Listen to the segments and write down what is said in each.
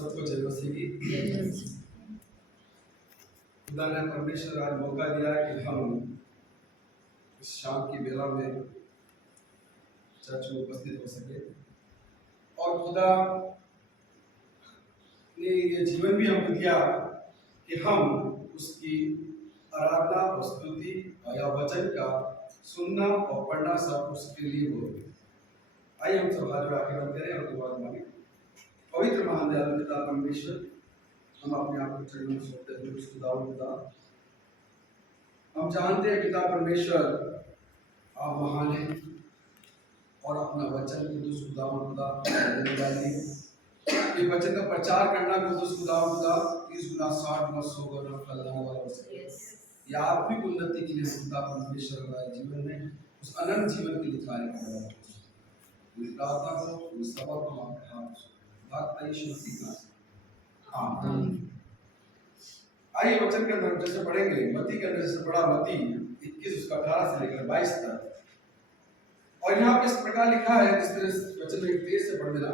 सबको जय मसीह की। खुदा ने परमेश्वर आज मौका दिया है कि हम इस शाम की बेला में चर्च में उपस्थित हो सके और खुदा ने ये जीवन भी हमको दिया कि हम उसकी आराधना और स्तुति या वचन का सुनना और पढ़ना सब उसके लिए हो। आइए हम सब हाथ जोड़ा के करें और दुआ मांगे। पवित्र महान दयालु पिता परमेश्वर, हम अपने आप को चरणों में सौंपते हैं उस खुदावंद पिता। हम जानते हैं पिता परमेश्वर आप महान हैं और अपना वचन कुदूस खुदावंद पिता देने वाले हैं। ये वचन का प्रचार करना कुदूस खुदावंद पिता 30 गुना 60 गुना 100 गुना फल लाने वाला हो सके। या आत्मिक उन्नति के लिए खुदा परमेश्वर हमारे जीवन में उस अनंत जीवन के लिए कार्य करने वाला हो सके। इस प्रार्थना को इस सभा को आपके हाथ बात यीशु मसीह का आमीन। आइए वचन के अंदर जैसे पढ़ेंगे मत्ती के अंदर जैसे पढ़ा मत्ती 21 उसका 18 से लेकर 22 तक, और यहाँ पे इस प्रकार लिखा है जिस तरह वचन में तेज से पढ़ देना।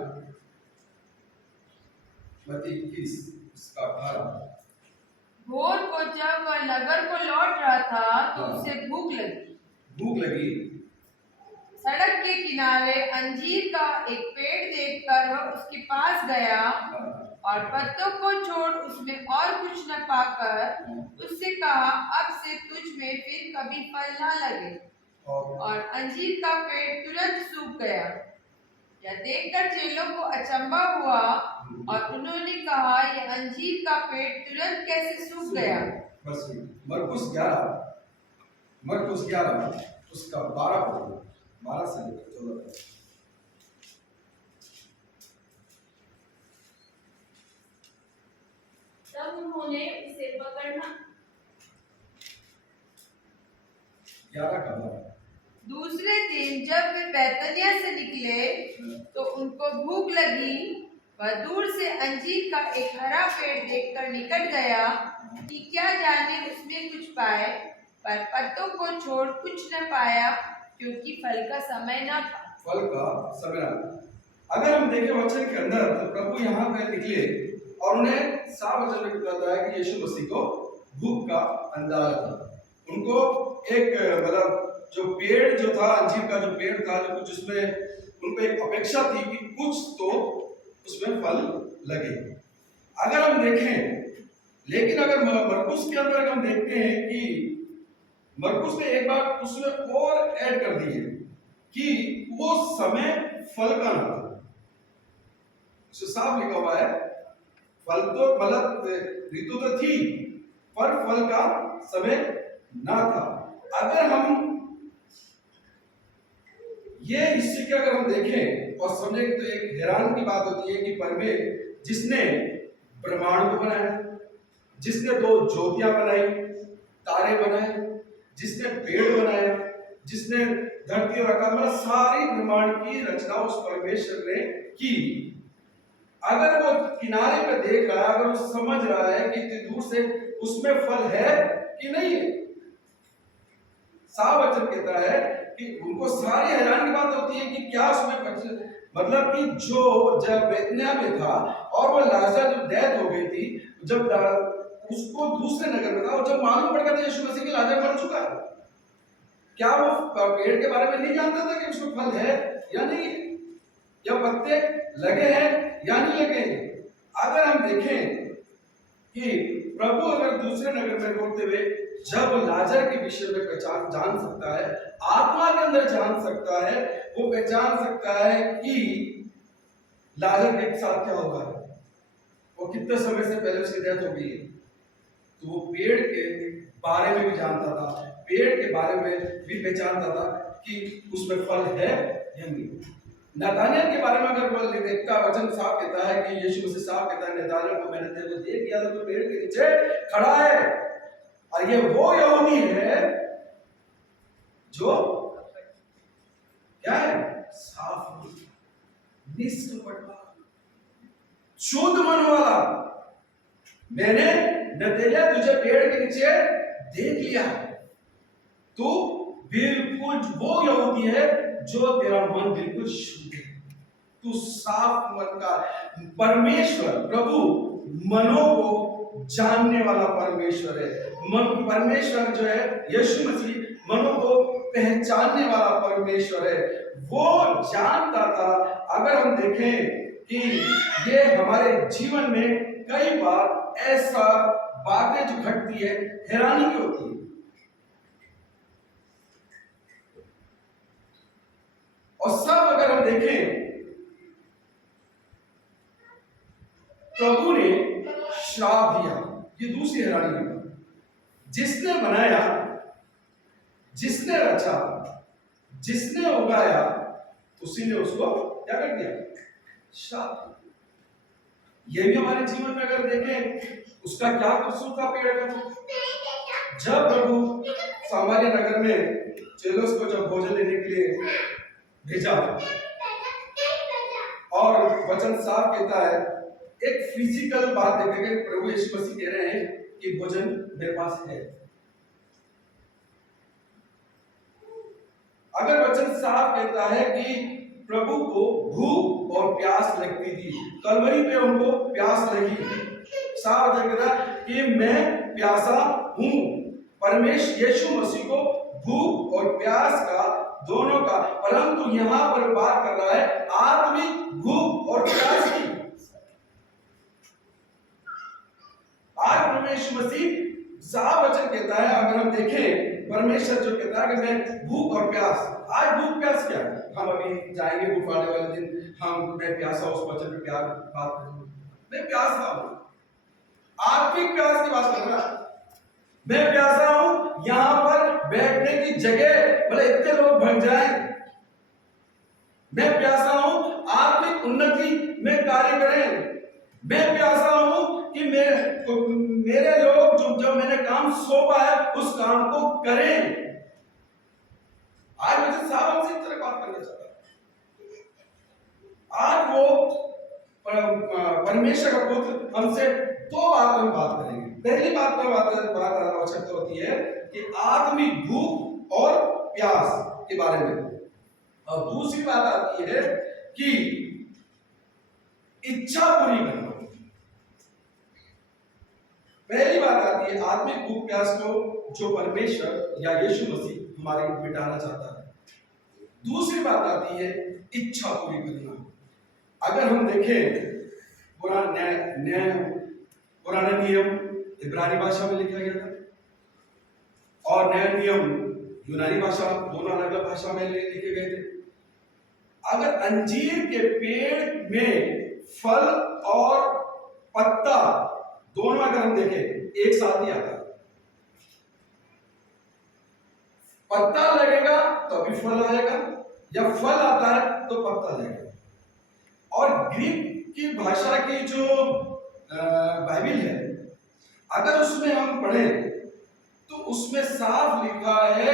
मत्ती 21 उसका 18। भोर को जब वह नगर को लौट रहा था तो उसे भूख लगी। सड़क के किनारे अंजीर का एक पेड़ देखकर वह उसके पास गया और पत्तों को छोड़ उसमें और कुछ न पाकर उससे कहा, अब से तुझ में फिर कभी फल न लगे। और अंजीर का पेड़ तुरंत सूख गया। यह देखकर चेलों को अचंभा हुआ और उन्होंने कहा, यह अंजीर का पेड़ तुरंत कैसे सूख गया। बस मरकुस 11 उसका 12 से लेकर 14 तक। तब उन्होंने उसे पकड़ना 11 का 12। दूसरे दिन जब वे बैतनिया से निकले तो उनको भूख लगी। वह दूर से अंजीर का एक हरा पेड़ देखकर निकट गया कि क्या जाने उसमें कुछ पाए, पर पत्तों को छोड़ कुछ न पाया क्योंकि फल का समय न था। अगर हम देखें वचन के अंदर तो प्रभु यहाँ पे निकले और उन्हें साफ वचन में बताता है कि यीशु मसीह को भूख का अंदाजा था। उनको एक मतलब जो पेड़ जो था अंजीर का जो पेड़ था जो कुछ उसमें उनको एक अपेक्षा थी कि कुछ तो उसमें फल लगे। अगर हम देखें लेकिन अगर मरकुस के अंदर हम देखते हैं कि मरकुस ने एक बात उसमें और ऐड कर दी है कि वो समय फल का ना था। साफ लिखा हुआ है फल तो मतलब ऋतु तो थी पर फल का समय ना था। अगर हम ये हिस्से के अगर हम देखें और समझें तो एक हैरान की बात होती है कि परमेश्वर जिसने ब्रह्मांड को बनाया, जिसने 2 ज्योतियां बनाई, तारे बनाए, जिसने पेड़ बनाया, जिसने धरती और आकाश मतलब सारी ब्रह्मांड की रचना उस परमेश्वर ने की। अगर वो किनारे पे देख रहा है, अगर वो समझ रहा है कि इतनी दूर से उसमें फल है कि नहीं है, साफ वचन कहता है कि उनको सारी हैरान की बात होती है कि क्या उसमें मतलब कि जो जब बैतनिया में था और वो लाजर जब डेथ हो गई थी, जब उसको दूसरे नगर में था और जब मालूम पड़ गया था यीशु मसीह की लाजर मर चुका है, क्या वो पेड़ के बारे में नहीं जानता था कि उसमें फल है या नहीं, या पत्ते लगे हैं या नहीं लगे हैं। अगर हम देखें कि प्रभु अगर दूसरे नगर में होते हुए जब लाजर के विषय में पहचान जान सकता है, आत्मा के अंदर जान सकता है, वो पहचान सकता है कि लाजर के साथ क्या होगा, वो कितने समय से पहले उसकी डेथ हो गई है, तो वो पेड़ के बारे में भी जानता था, पेड़ के बारे में भी पहचानता था कि उसमें फल है या नहीं। नतानियल के बारे में अगर वो देखता, वचन साफ कहता है कि यीशु मसीह साफ कहता है, नतानियल को मैंने तेरे को देख लिया था, तो पेड़ के नीचे खड़ा है और ये वो यहूदी है जो क्या है, साफ निष्कपट शुद्ध मन वाला। मैंने नतानियल तुझे पेड़ के नीचे देख लिया, तू बिल्कुल वो यहूदी है जो तेरा मन बिल्कुल शुद्ध है, तू साफ मन का। परमेश्वर प्रभु मनों को जानने वाला परमेश्वर है। मन परमेश्वर जो है यीशु मसीह मनों को पहचानने वाला परमेश्वर है। वो जानता था। अगर हम देखें कि ये हमारे जीवन में कई बार ऐसा बातें जो घटती है हैरानी की होती है। और सब अगर हम देखें प्रभु ने श्राप दिया, ये दूसरी हैरानी की बात। जिसने बनाया, जिसने रचा, जिसने उगाया, उसी ने उसको क्या कर दिया? श्राप। ये भी हमारे जीवन में अगर देखें उसका क्या कसूर था पेड़ का? जब प्रभु सामान्य नगर में चेलों को जब भोजन लेने के लिए भेजा और वचन साफ कहता है, एक फिजिकल बात देखेंगे, प्रभु यीशु मसीह कह रहे हैं कि भोजन मेरे पास है। अगर वचन साफ कहता है कि प्रभु को भूख और प्यास लगती थी, कलवरी पे उनको प्यास लगी, साफ कहता कि मैं प्यासा हूं। परमेश्वर यीशु मसीह को भूख और प्यास का, दोनों का, परंतु यहां पर बात कर रहा है आत्मिक भूख और प्यास की। आज परमेश्वर मसीह साफ वचन कहता है, अगर हम देखें परमेश्वर जो कहता है कि मैं भूख और प्यास। आज भूख प्यास क्या है? हम अभी जाएंगे गुरुवार वाले दिन, मैं प्यासा उस वचन पे प्यार बात करूंगा। मैं प्यासा हूं, आत्मिक प्यास की बात कर रहा। मैं प्यासा हूं, यहां पर बैठने की जगह भले इतने लोग बन जाएं। मैं प्यासा हूं आत्मिक उन्नति में कार्य करें। मैं प्यासा हूं कि मेरे लोग जो मैंने काम सौंपा है उस काम को करें। आज मुझे साफ हमसे इस तरह बात करना चाहता है। आज वो परमेश्वर का पुत्र हमसे दो बात में बात करेंगे। पहली बात में बात आवश्यकता होती है कि आत्मिक भूख और प्यास के बारे में, और दूसरी बात आती है कि इच्छा पूरी करना। पहली बात आती है आत्मिक भूख प्यास को जो परमेश्वर या यीशु मसीह हमारे मिटाना चाहता है। दूसरी बात आती है इच्छा पूरी करना। अगर हम देखें पुराना नियम इब्रानी भाषा में लिखा गया था और नया नियम यूनानी भाषा, दोनों अलग अलग भाषा में लिखे गए थे। अगर अंजीर के पेड़ में फल और पत्ता दोनों अगर हम देखें एक साथ ही आता है, पत्ता लगेगा तो अभी फल आएगा, या फल आता है तो पत्ता लगेगा। और ग्रीक की भाषा की जो बाइबिल है, अगर उसमें हम पढ़ें तो उसमें साफ लिखा है,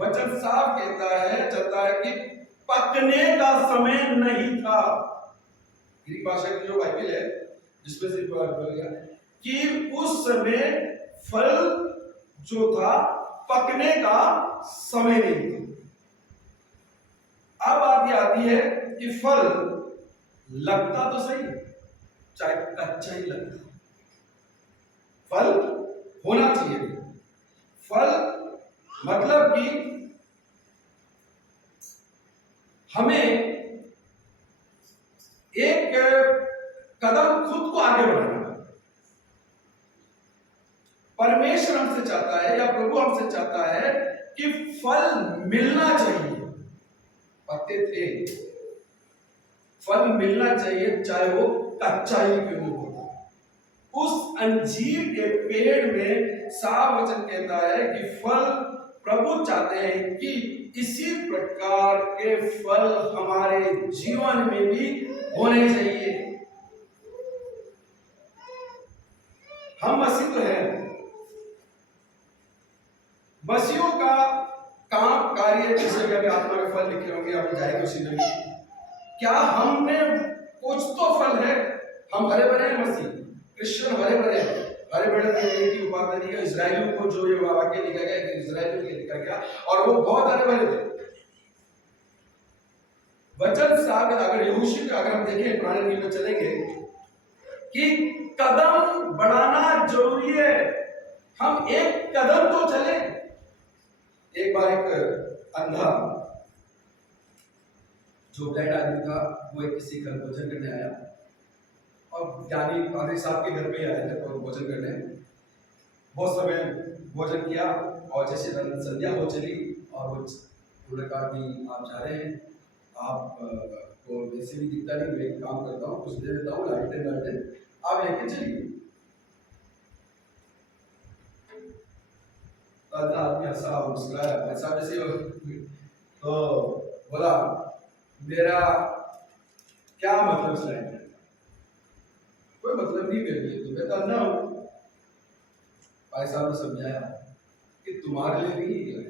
वचन साफ कहता है, चलता है कि पकने का समय नहीं था। ग्रीक भाषा की जो बाइबिल है जिसमें से कि उस समय फल जो था पकने का समय नहीं था। अब बात यह आती है कि फल लगता तो सही, चाहे कच्चा ही लगता, फल होना चाहिए। फल मतलब कि हमें एक कदम खुद को आगे बढ़ाना। परमेश्वर हमसे चाहता है या प्रभु हमसे चाहता है कि फल मिलना चाहिए। पत्ते थे, फल मिलना चाहिए चाहे वो कच्चा ही क्यों न हो। उस अंजीर के पेड़ में साफ वचन कहता है कि फल प्रभु चाहते हैं कि इसी प्रकार के फल हमारे जीवन में भी होने चाहिए। हम मसीह तो हैं, मसीहों का काम कार्य जैसे कि अभी आत्मा के फल लिखे होंगे, अभी जाएंगे उसी में। क्या हमने कुछ तो फल है? हम हरे भरे हैं, मसीह क्रिश्चियन हरे भरे हैं। हरे भरे की उपाधि दी गई इजराइलियों को, जो ये वाक्य लिखा गया कि इजराइलियों के लिखा गया, और वो बहुत हरे भरे थे। वचन सागर अगर यहोशू अगर हम देखें पुराने नियम में चलेंगे कि कदम बढ़ाना जरूरी है। हम एक कदम तो चले। एक बार एक अंधा जो ब्लाइंड आदमी था वो एक किसी घर भोजन करने आया और ज्ञानी पादरी साहब के घर पे आए थे और भोजन करने। बहुत समय भोजन किया और जैसे संध्या हो चली और वो उन्होंने कहा कि आप जा रहे हैं, आप को वैसे भी दिखता नहीं, मैं काम करता हूँ, कुछ दे देता हूँ, लाइटें आप लेके चलिए। आदमी हंसा मुस्कुराया, ऐसा जैसे तो बोला मेरा क्या मतलब इस लाइन में, कोई मतलब नहीं मेरे लिए, तो मैं तो अंधा हूँ। भाई साहब ने समझाया कि तुम्हारे लिए नहीं है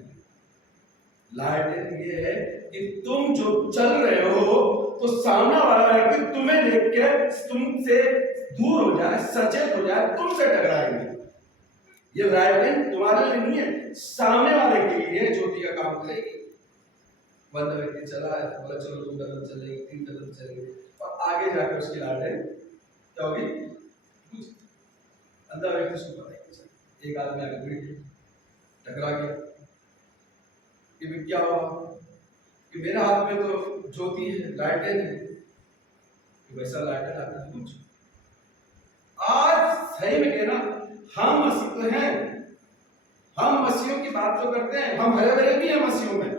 लाइट, ये है कि तुम जो चल रहे हो तो सामने वाला व्यक्ति तुम्हें देख के तुमसे दूर हो जाए, सचेत हो जाए, तुमसे टकराएंगे। ये लाइट तुम्हारे लिए नहीं है, सामने वाले के लिए ज्योति का काम करेगी। बंद व्यक्ति चला है, बोला चलो 2 कदम चलेंगे, 3 कदम चलेंगे, और आगे जाकर उसकी लाइट क्या होगी, अंधा व्यक्ति उसको पता है। एक आदमी आगे बढ़ टकरा गया कि क्या हुआ, कि मेरे हाथ में तो ज्योति है, लाइटें है, कि वैसा लाइटें लाते हैं कुछ। आज सही में कहना हम मसीह तो हैं, हम मसीहों की बात तो करते हैं, हम हरे भरे भी हैं मसीहों में,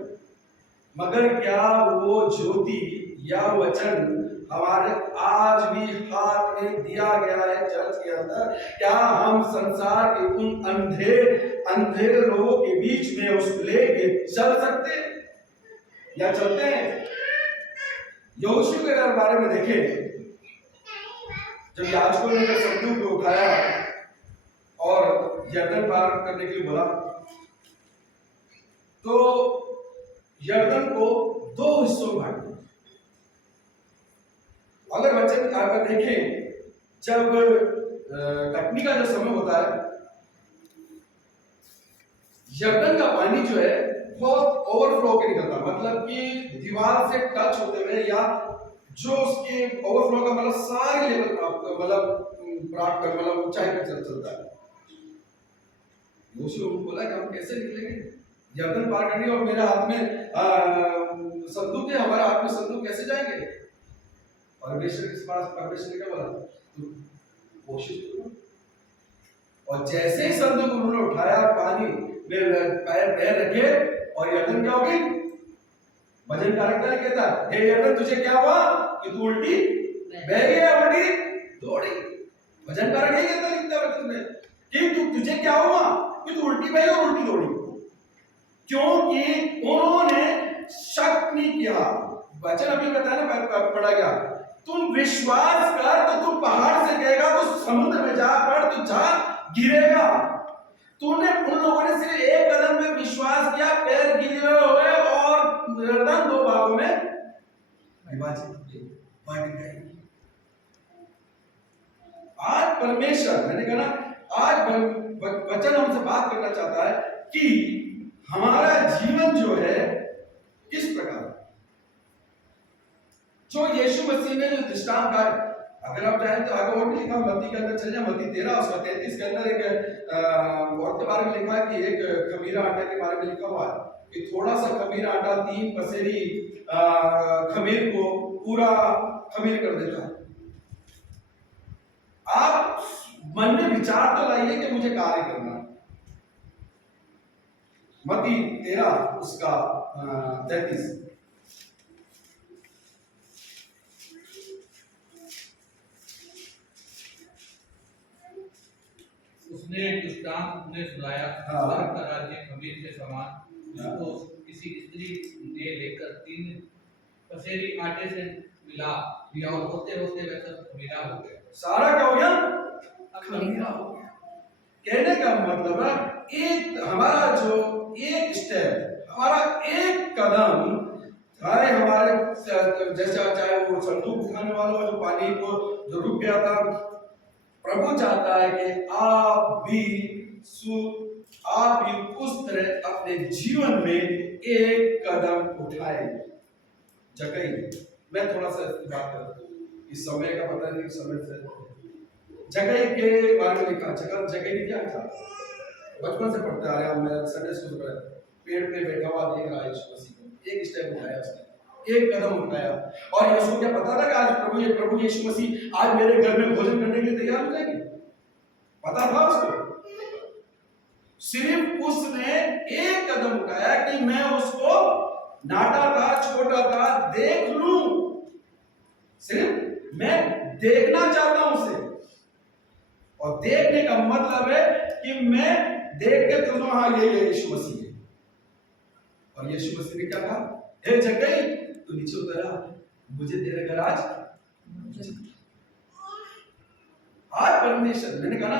मगर क्या वो ज्योति या वचन हमारे आज भी हाथ में दिया गया है चर्च के अंदर? क्या हम संसार के उन अंधेरे लोगों के बीच में उस लेके चल सकते हैं या चलते हैं? यहोशू के अगर बारे में देखें, जब याजकों ने संदूक को उठाया और यरदन पार करने के लिए बोला, तो यरदन को 2 हिस्सों में बांट दिया। अगर वचन अगर देखें, जब कटनी का जो समय होता है, यरदन का पानी जो है बहुत ओवरफ्लो के निकलता, मतलब कि दीवार से टच होते हुए या जो उसके ओवरफ्लो का मतलब सारे लेवल प्राप्त कर मतलब ऊंचाई पर चलता है। यहोशू बोला कि हम कैसे निकलेंगे, यरदन पार करनी और मेरे हाथ में संदूक है, हमारे हाथ में संदूक कैसे जाएंगे? परमेश्वर के पास परमेश्वर ने क्या बोला, तुम कोशिश करो। और जैसे ही संदूक उन्होंने उठाया, पानी में पैर रखे और यरदन क्या हो गई? भजन कार्यक्रम कहता है, हे यरदन तुझे क्या हुआ कि तू उल्टी बह गया, उल्टी दौड़ी। भजन कार्यक्रम यही कहता लिखता है वचन में कि तुझे क्या हुआ कि तू उल्टी बह और उल्टी दौड़ी, क्योंकि उन्होंने शक नहीं किया। वचन अभी बताया ना, पढ़ा गया, तुम विश्वास कर तो तुम पहाड़ से कहेगा तो समुद्र में जा पड़, तो जा गिरेगा। तूने उन लोगों ने सिर्फ एक कदम में विश्वास किया, पैर गिरे हुए और यरदन 2 भागों में विभाजित बट गई। आज परमेश्वर, मैंने कहा ना, आज वचन हमसे बात करना चाहता है कि हमारा जीवन जो है किस प्रकार, जो यीशु मसीह ने जो दृष्टांत का, अगर आप चाहें तो आगे और भी लिखा, मत्ती के अंदर चल जाए, मत्ती 13:33 के अंदर एक औरत के बारे में लिखा है कि एक खमीरा आटा के बारे में लिखा हुआ है कि थोड़ा सा खमीरा आटा 3 पसेरी खमीर को पूरा खमीर कर देता है। आप मन में विचार तो लाइए कि मुझे कार्य करना। मत्ती 13 उसका 33। उसने एक दृष्टांत उन्हें सुनाया, स्वर्ग का राज्य खमीर के समान, जिसको किसी स्त्री ने लेकर 3 पसेरी आटे से मिला दिया और होते होते वह सब खमीरा हो गया। सारा क्या हो गया? खमीरा हो गया। कहने का मतलब है, एक हमारा जो एक स्टेप, हमारा एक कदम, चाहे हमारे जैसे चाहे वो संदूक उठाने वाला जो पानी को जो रुक गया था, प्रभु चाहता है कि आप भी उस तरह अपने जीवन में एक कदम उठाएं। जगई, मैं थोड़ा सा इसकी बात करता हूँ, इस समय का पता नहीं, समय से जगई के बारे में लिखा। जगई क्या था? बचपन से पढ़ते आ रहे हैं, मैं संडे स्कूल में, पेड़ पे बैठा हुआ देख रहा है यीशु मसीह को, एक स्टेप उठाया उसने, एक कदम उठाया, और यीशु क्या पता था कि आज प्रभु यीशु मसीह आज मेरे घर में भोजन करने के लिए तैयार हो जाएंगे? पता था उसको? सिर्फ उसने एक कदम उठाया कि मैं उसको नाटा था, छोटा था, देख लूं, सिर्फ मैं देखना चाहता हूं उसे। और देखने का मतलब है कि मैं देख के तुम, हाँ ये यीशु मसीह है। और यीशु मसीह ने क्या कहा? हे जगई, तू नीचे उतर आ, मुझे तेरे घर आज परमेश्वर, मैंने कहा ना,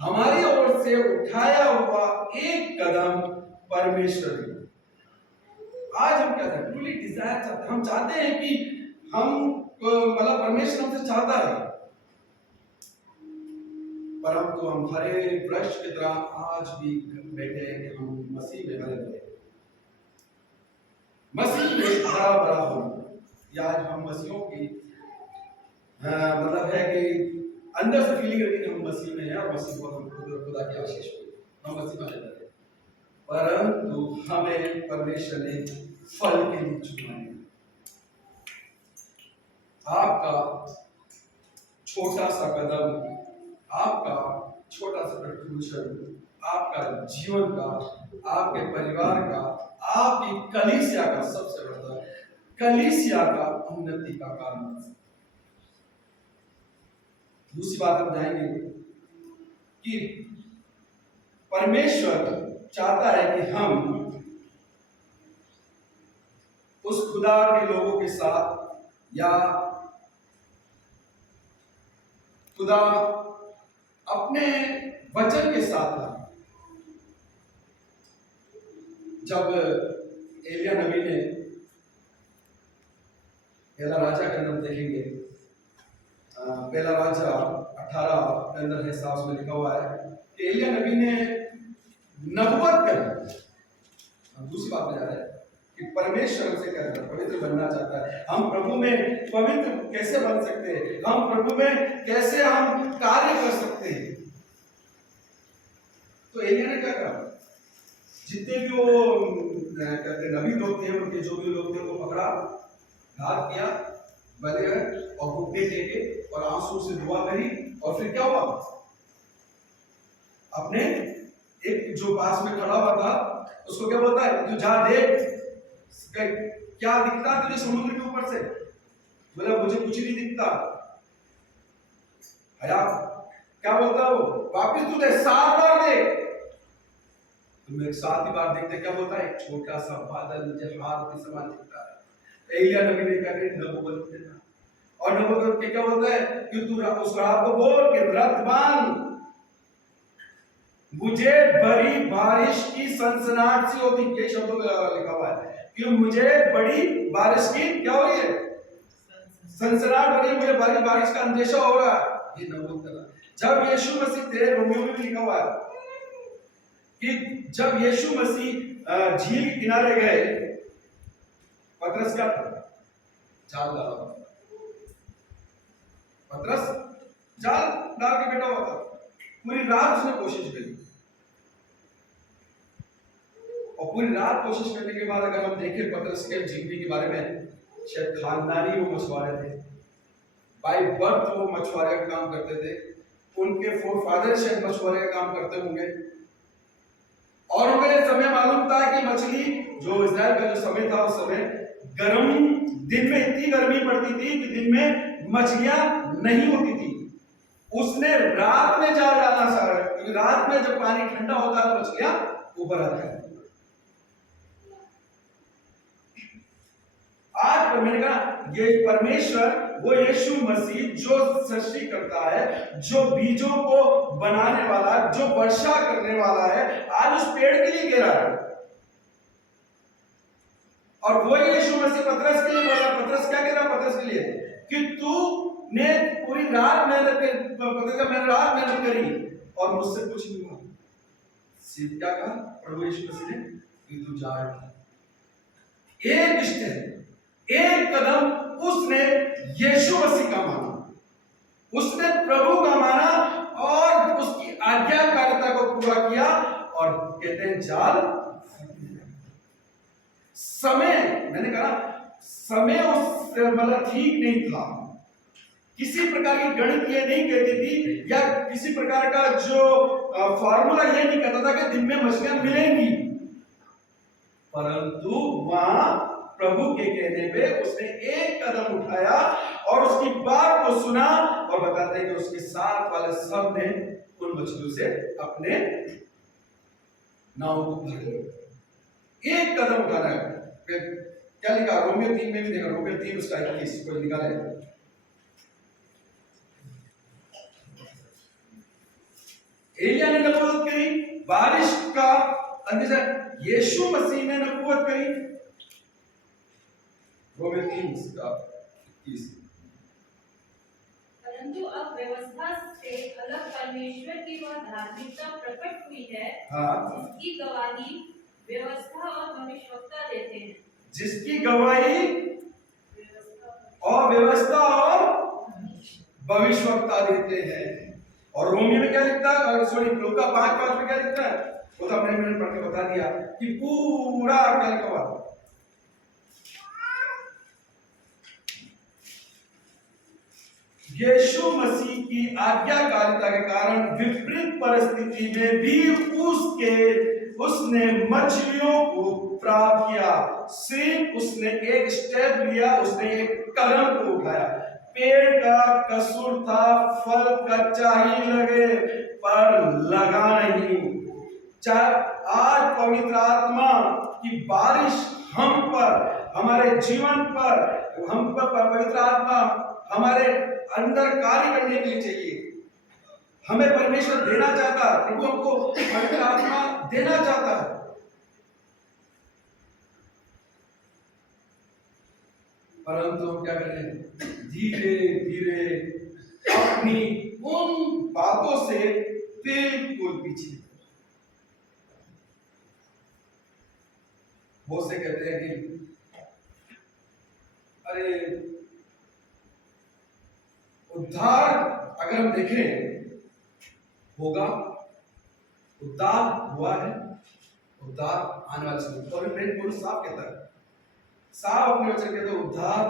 हमारी ओर से उठाया हुआ एक कदम परमेश्वर की। आज हम क्या चाहते हैं? ट्रूली डिजायर चाहते हैं, हम चाहते हैं कि हम मतलब परमेश्वर हमसे चाहता है, परंतु हम हरे वृक्ष की तरह आज भी बैठे हैं कि हम मसीह में हरे भरे, मसीह में हरा भरा हो। या आज हम मसीहों की मतलब है कि अंदर से फीलिंग रहती है कि हम मसीह में हैं और मसीह को हम खुदा की आशीष हो, हम मसीह में रहते हैं, परंतु हमें परमेश्वर ने फल के लिए चुना है। आपका छोटा सा कदम, आपका छोटा सा कंट्रीब्यूशन, आपका जीवन का, आपके परिवार का, आपकी कलीसिया का, सबसे बड़ा कलीसिया का उन्नति का कारण। दूसरी बात हम जाएंगे कि परमेश्वर चाहता है कि हम उस खुदा के लोगों के साथ, या खुदा अपने वचन के साथ था। जब एलिया नबी ने, पहला राजा के अंदर देखेंगे, पहला राजा 18 के अंदर है, साफ में लिखा हुआ है कि एलिया नबी ने नबुवत करी। दूसरी बात में जा रहा है कि परमेश्वर हमसे क्या करता है? पवित्र बनना चाहता है। हम प्रभु में पवित्र कैसे बन सकते हैं? हम प्रभु में कैसे हम कार्य कर सकते हैं? तो एलिया ने क्या करा? जितने भी वो कहते नबी लोग थे, उनके जो भी लोग थे, उनको पकड़ा, घात किया, बले और घुटने टेके और आंसू से दुआ करी। और फिर क्या हुआ? अपने एक जो पास में खड़ा हुआ था उसको क्या बोलता है? तू जा देख क्या दिखता तुझे समुद्र के ऊपर से? बोला मुझे कुछ नहीं दिखता। क्या बोलता वो? वापिस तुझे 7 बार देख। तुम एक 7 ही बार देखते, क्या बोलता है? एक छोटा सा बादल मुझे हाथ के समान दिखता है। एलिया नबी ने क्या करी? नबुवत देना। और नबुवत के क्या बोलता है कि तू उस रात को बोल के रथ बांध, मुझे बड़ी बारिश की सनसनाहट सी होती। ये शब्दों में लिखा हुआ है कि मुझे बड़ी बारिश की क्या हो रही है? सनसनाहट हो रही है, मुझे बड़ी बारिश का अंदेशा हो रहा है। ये नबुवत करना। जब यीशु मसीह थे, रोमियो में भी लिखा हुआ है कि जब यीशु मसीह झील के किनारे गए, पतरस क्या था? जाल डाला। पतरस जाल डाल के बैठा हुआ था, पूरी रात उसने कोशिश करी। और पूरी रात कोशिश करने के बाद अगर हम देखें पतरस के जिंदगी के बारे में, शायद खानदानी वो मछुआरे थे, बाय बर्थ वो मछुआरे का काम करते थे, उनके फोरफादर शायद मछुआरे का काम करते होंगे। और उन्हें समय मालूम था कि मछली, जो इस्राएल का जो समय था उस समय गर्म, दिन में इतनी गर्मी पड़ती थी कि दिन में मछलियां नहीं होती थी। उसने रात में जाल डालना चाहा, क्योंकि रात में जब पानी ठंडा होता है तो मछलियां ऊपर आती हैं। आज मैंने कहा ये परमेश्वर, वो यीशु मसीह जो सृष्टि करता है, जो बीजों को बनाने वाला, जो वर्षा करने वाला है, आज उस पेड़ के लिए गिरा है। और वो यीशु मसीह पतरस के लिए बोला। पतरस क्या कह रहा? पतरस के लिए कि तू ने पूरी रात मेहनत करी, पतरस का मैंने रात मेहनत करी और मुझसे कुछ नहीं हुआ। सिर्फ क्या कहा प्रभु यीशु मसीह ने कि तू जा, एक स्टेप, एक कदम उसने यीशु मसीह का माना, उसने प्रभु का माना और उसकी आज्ञाकारिता को पूरा किया। और कहते हैं जाल, समय, मैंने कहा समय उस मतलब ठीक नहीं था, किसी प्रकार की गणित ये नहीं कहती थी या किसी प्रकार का जो फॉर्मूला ये नहीं कहता था कि दिन में मछलियां मिलेंगी, परंतु वहां प्रभु के कहने पे उसने एक कदम उठाया और उसकी बात को सुना और बताते हैं कि उसके साथ वाले सब ने उन मछलियों से अपने नाव को भर लिया। एक कदम उठाना है। फिर क्या लिखा रोमियो 3 में भी देखा, रोमियो 3 उसका 21 को निकाले। एलिया ने नबूवत करी, बारिश का अंदेशा यीशु मसीह ने नबूवत करी। रोमियो 3 उसका 21। परंतु अब व्यवस्था से अलग परमेश्वर की वह धार्मिकता प्रकट हुई है, जिसकी गवाही व्यवस्था और भविष्यवक्ता देते हैं। जिसकी गवाही और व्यवस्था और भविष्यवक्ता देते हैं। और रोमियो में क्या लिखता है, सॉरी लूका 5:5 में क्या लिखता है, वो तो हमने पढ़ के बता दिया कि पूरा क्या लिखा हुआ। यीशु मसीह की आज्ञाकारिता के कारण विपरीत परिस्थिति में भी उसने मछलियों को प्राप्त किया। सिर्फ उसने एक स्टेप लिया, उसने एक कदम को उठाया। पेड़ का कसूर था, फल कच्चा ही लगे पर लगा नहीं। आज पवित्र आत्मा की बारिश हम पर, हमारे जीवन पर, हम पर पवित्र आत्मा हमारे अंदर कार्य करने के लिए चाहिए। हमें परमेश्वर देना चाहता है, प्रभु हमको पवित्र आत्मा देना चाहता है। परंतु हम क्या करें, धीरे धीरे अपनी उन बातों से बिल्कुल पीछे। बहुत से कहते हैं कि अरे उद्धार अगर हम देखें होगा, उद्धार हुआ है, उद्धार आने वाले समय। और प्रेम पुरुष साफ कहता है, साफ अपने वचन कहते हैं उद्धार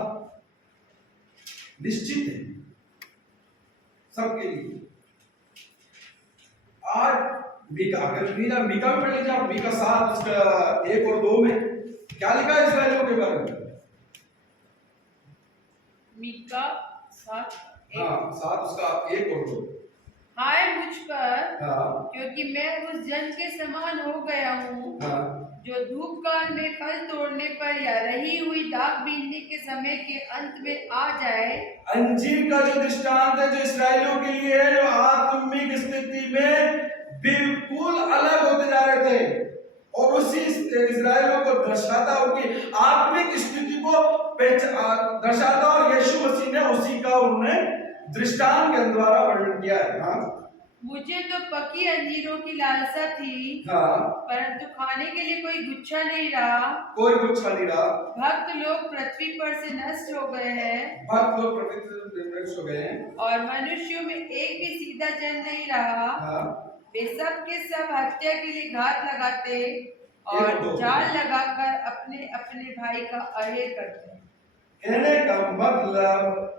निश्चित है सबके लिए। आज मीका, अगर मीका में पढ़ लीजिए आप, मीका 7 उसका 1 और 2 में क्या लिखा है इस्राएलियों के बारे में। मीका 7 उसका 1 और 2। हाय मुझ पर, हाँ, क्योंकि मैं उस जन के समान हो गया हूँ जो धूप काल में फल तोड़ने पर या रही हुई दाख बीनने के समय के अंत में आ जाए। अंजीर का जो दृष्टांत है जो इस्राएलियों के लिए है, जो आत्मिक स्थिति में बिल्कुल अलग होते जा रहे थे और उसी इस्राएलियों को दर्शाता, उनकी आत्मिक स्थिति को दर्शाता और यीशु मसीह ने उसी का उन्होंने दृष्टांत के द्वारा वर्णन किया है। मुझे तो पकी अंजीरों की लालसा थी, परंतु खाने के लिए कोई गुच्छा नहीं रहा। भक्त लोग पृथ्वी पर से नष्ट हो गए हैं, और मनुष्यों में एक भी सीधा जन नहीं रहा। वे सब के सब हत्या के लिए घात लगाते और जाल लगाकर अपने अपने भाई का अहेर करते हैं। कहने का मतलब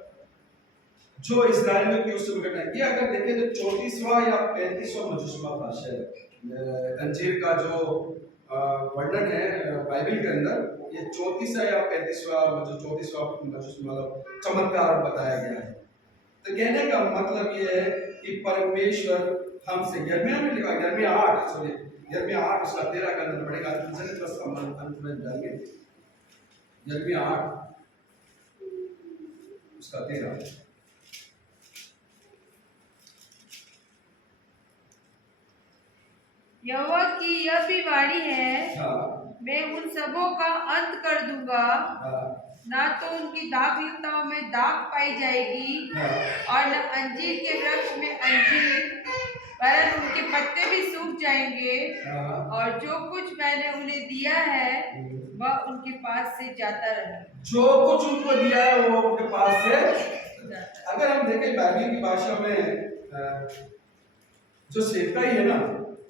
जो इस्राएलियों की उस समय घटना, ये अगर देखें तो 34वां या 35वां मजुस्मा भाषा है। अंजीर का जो वर्णन है बाइबल के अंदर, ये 34वां या 34वां मजुस्मा चमत्कार बताया गया है। तो कहने का मतलब ये है कि परमेश्वर हमसे, यिर्मयाह में लिखा, यिर्मयाह 8 उसका 13 का अंदर पड़ेगा, बस अंत में जाएंगे। यिर्मयाह 8 उसका 13। यहोवा की यह भी वाणी है, मैं उन सबों का अंत कर दूंगा, ना तो उनकी दाखलताओं में दाख पाई जाएगी और न अंजीर के वृक्ष में अंजीर, परंतु उनके पत्ते भी सूख जाएंगे हाँ। और जो कुछ मैंने उन्हें दिया है वह उनके पास से जाता रहेगा। जो कुछ उनको दिया है वो उनके पास से। अगर हम देखें बाइबल की भाषा में जो सेवकाई है ना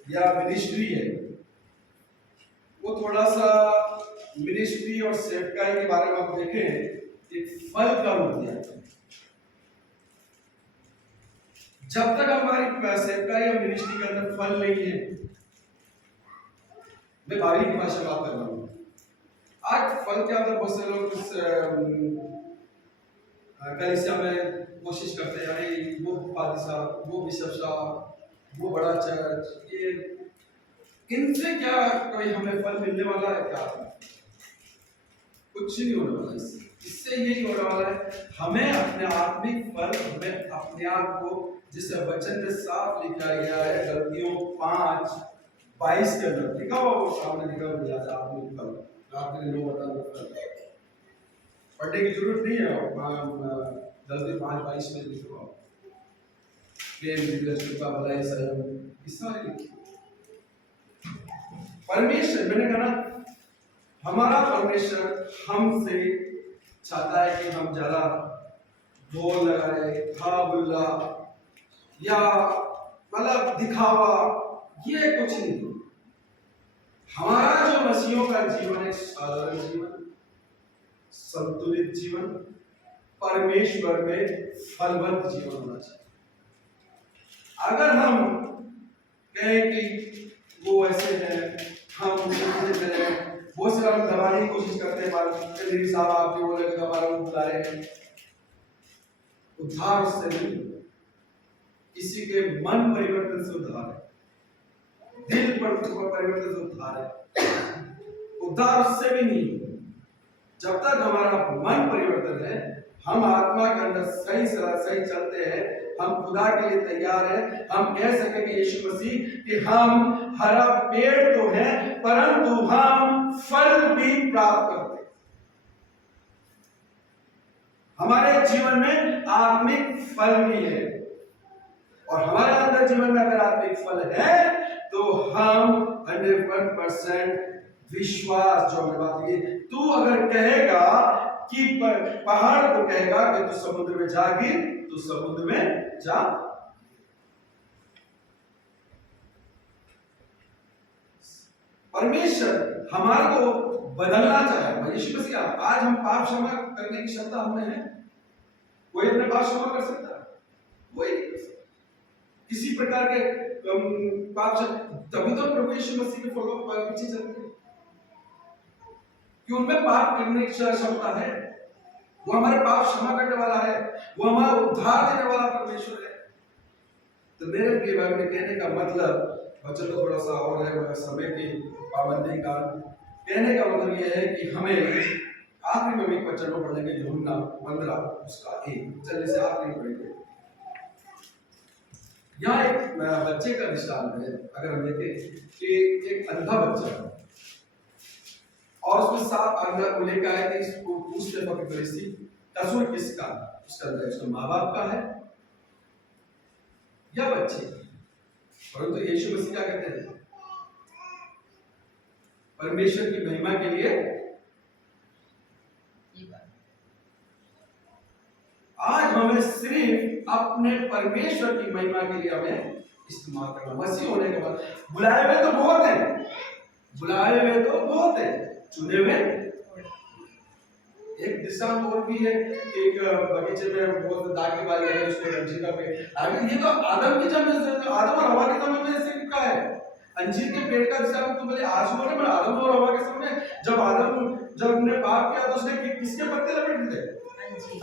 या मिनिस्ट्री है, वो थोड़ा सा मिनिस्ट्री और सेवकाई के बारे में आप देखें, एक फल का रूप दिया है। जब तक हमारी सेवकाई या मिनिस्ट्री के अंदर फल नहीं है, मैं बाइबल की भाषा में बात कर रहा हूँ। आज फल के अंदर बहुत से लोग कलीसिया में कोशिश करते हैं, अरे वो पादरी साहब, वो बिशप साहब, वो बड़ा चर्च, ये इनसे क्या कोई हमें फल मिलने वाला है क्या? कुछ नहीं होने वाला इससे यही होने वाला है, हमें अपने आत्मिक फल, हमें अपने आप को, जिसे वचन में साफ लिखा गया है गलतियों 5:22 के अंदर लिखा हुआ, वो सामने लिखा हुआ आत्मिक फल, आपने नो बता पढ़ने की जरूरत नहीं है, गलती 5:22 में लिखा हुआ, प्रेम, धीरज, कृपा, भलाई, सहयोग, इस सारे लिखे। परमेश्वर, मैंने कहा ना, हमारा परमेश्वर हमसे चाहता है कि हम ज्यादा बोल लगाए, था बुल्ला या मतलब दिखावा, ये कुछ नहीं। हमारा जो मसीहों का जीवन है साधारण जीवन, संतुलित जीवन, परमेश्वर में फलवंत जीवन होना चाहिए। अगर हम कहें कि वो ऐसे हैं, हम वो सिर्फ हम दबाने की कोशिश करते हैं, मेरी साहब आप जो बोले हमारा वो बुला रहे हैं, उद्धार उससे नहीं, किसी के मन परिवर्तन से उद्धार है, दिल पर परिवर्तन से उद्धार है, उद्धार उससे भी नहीं। जब तक हमारा मन परिवर्तन है, हम आत्मा के अंदर सही चलते हैं, हम खुदा के लिए तैयार हैं, हम कह सकें कि यीशु मसीह कि हम हरा पेड़ तो हैं परंतु हम फल भी प्राप्त करते हैं। हमारे जीवन में आत्मिक फल भी है, और हमारे अंदर जीवन में अगर आत्मिक फल है तो हम 100% विश्वास, जो हमने बात की, तू अगर कहेगा कि पहाड़ को कहेगा कि तू समुद्र में जा गिर, तू समुद्र में जा। परमेश्वर हमारे को बदलना चाहे। यीशु मसीह, आज हम पाप क्षमा करने की क्षमता हमें है? कोई अपने पाप क्षमा कर सकता है? कोई नहीं कर सकता। किसी प्रकार के पाप, तभी तो प्रभु यीशु मसीह के फलों पर पीछे चलते हैं कि उनमें पाप करने की क्षमता है। वो हमारे पाप क्षमा करने वाला है, वो हमारा उद्धार देने वाला परमेश्वर है। तो मेरे प्रिय भाई, में कहने का मतलब, वचन तो थोड़ा सा और है, मगर समय की पाबंदी का कहने का मतलब यह है कि हमें आखिरी में भी वचन को पढ़ेंगे, यूहन्ना 15 उसका 1, चलिए से आखिरी पढ़ेंगे। यहाँ एक बच्चे का दृष्टांत है। अगर हम देखें कि एक अंधा बच्चा है और उसमें 7 अंधा को लेकर है कि इसको पूछते फरीसी, कसूर किसका? उसका अंदर उसके माँ बाप का है या बच्चे? परंतु यीशु मसीह क्या कहते हैं? परमेश्वर की महिमा के लिए। आज हमें सिर्फ अपने परमेश्वर की महिमा के लिए हमें इस्तेमाल करना। मसीह होने के बाद बुलाए हुए तो बहुत हैं, बुलाए हुए तो बहुत हैं, चुने हुए। एक दृष्टांत और भी है, एक बगीचे में बहुत दाग की बारी है, उसको अंजीर का पेड़, ये तो आदम की जब आदम और हवा के समय में ऐसे लिखा है। अंजीर के पेड़ का दृष्टांत तो पहले आज बोले, पर आदम और हवा के समय जब उन्होंने पाप किया तो उसने किसके पत्ते लपेट दिए?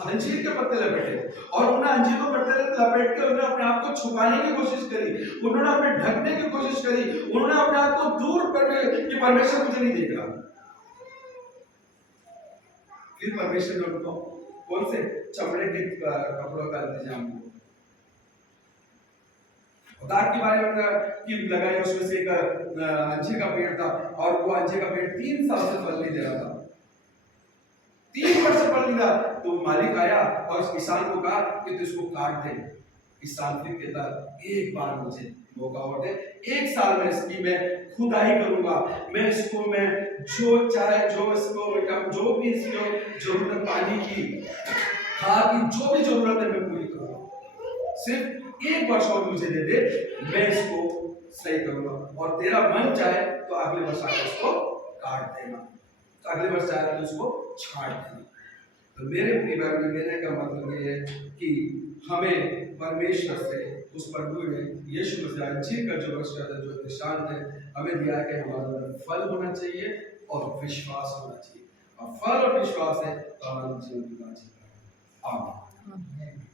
अंजीर के पत्ते लपेटे, और उन्होंने अंजीर को पत्ते लपेट के उन्होंने अपने आप को छुपाने की कोशिश करी, उन्होंने अपने ढकने की कोशिश करी, उन्होंने अपने आप को दूर करने कि परमेश्वर मुझे नहीं देख रहा। फिर परमेश्वर ने उनको कौन से चमड़े के कपड़ों का इंतजाम किया। दाग के बारे में कि लगाया, उसमें से एक अंजीर का पेड़ था, और वो अंजीर का पेड़ 3 साल से फल नहीं दे रहा था। 3 वर्ष फल नहीं था, तो मालिक आया और उस किसान को कहा कि तू इसको काट दे, इस साल फिर कहता एक बार मुझे मौका और दे, एक साल में इसकी मैं खुदाई करूंगा, मैं इसको मैं जो चाहे जो इसको जो भी इसको जरूरत पानी की खाद की जो भी जरूरत है मैं पूरी करूंगा, सिर्फ एक वर्ष और मुझे दे दे, मैं इसको सही करूंगा और तेरा मन चाहे तो अगले वर्ष आकर इसको काट देना, अगले वर्ष चाहे तो उसको छाट देना। तो मेरे परिवार में कहने का मतलब ये है कि हमें परमेश्वर से उस प्रभु ने यीशु मसीह अंजीर का जो वृक्ष का जो दृष्टांत है हमें दिया है कि हमारे अंदर फल होना चाहिए और विश्वास होना चाहिए, और फल और विश्वास है तो हमारे जीवन की बात। आमीन।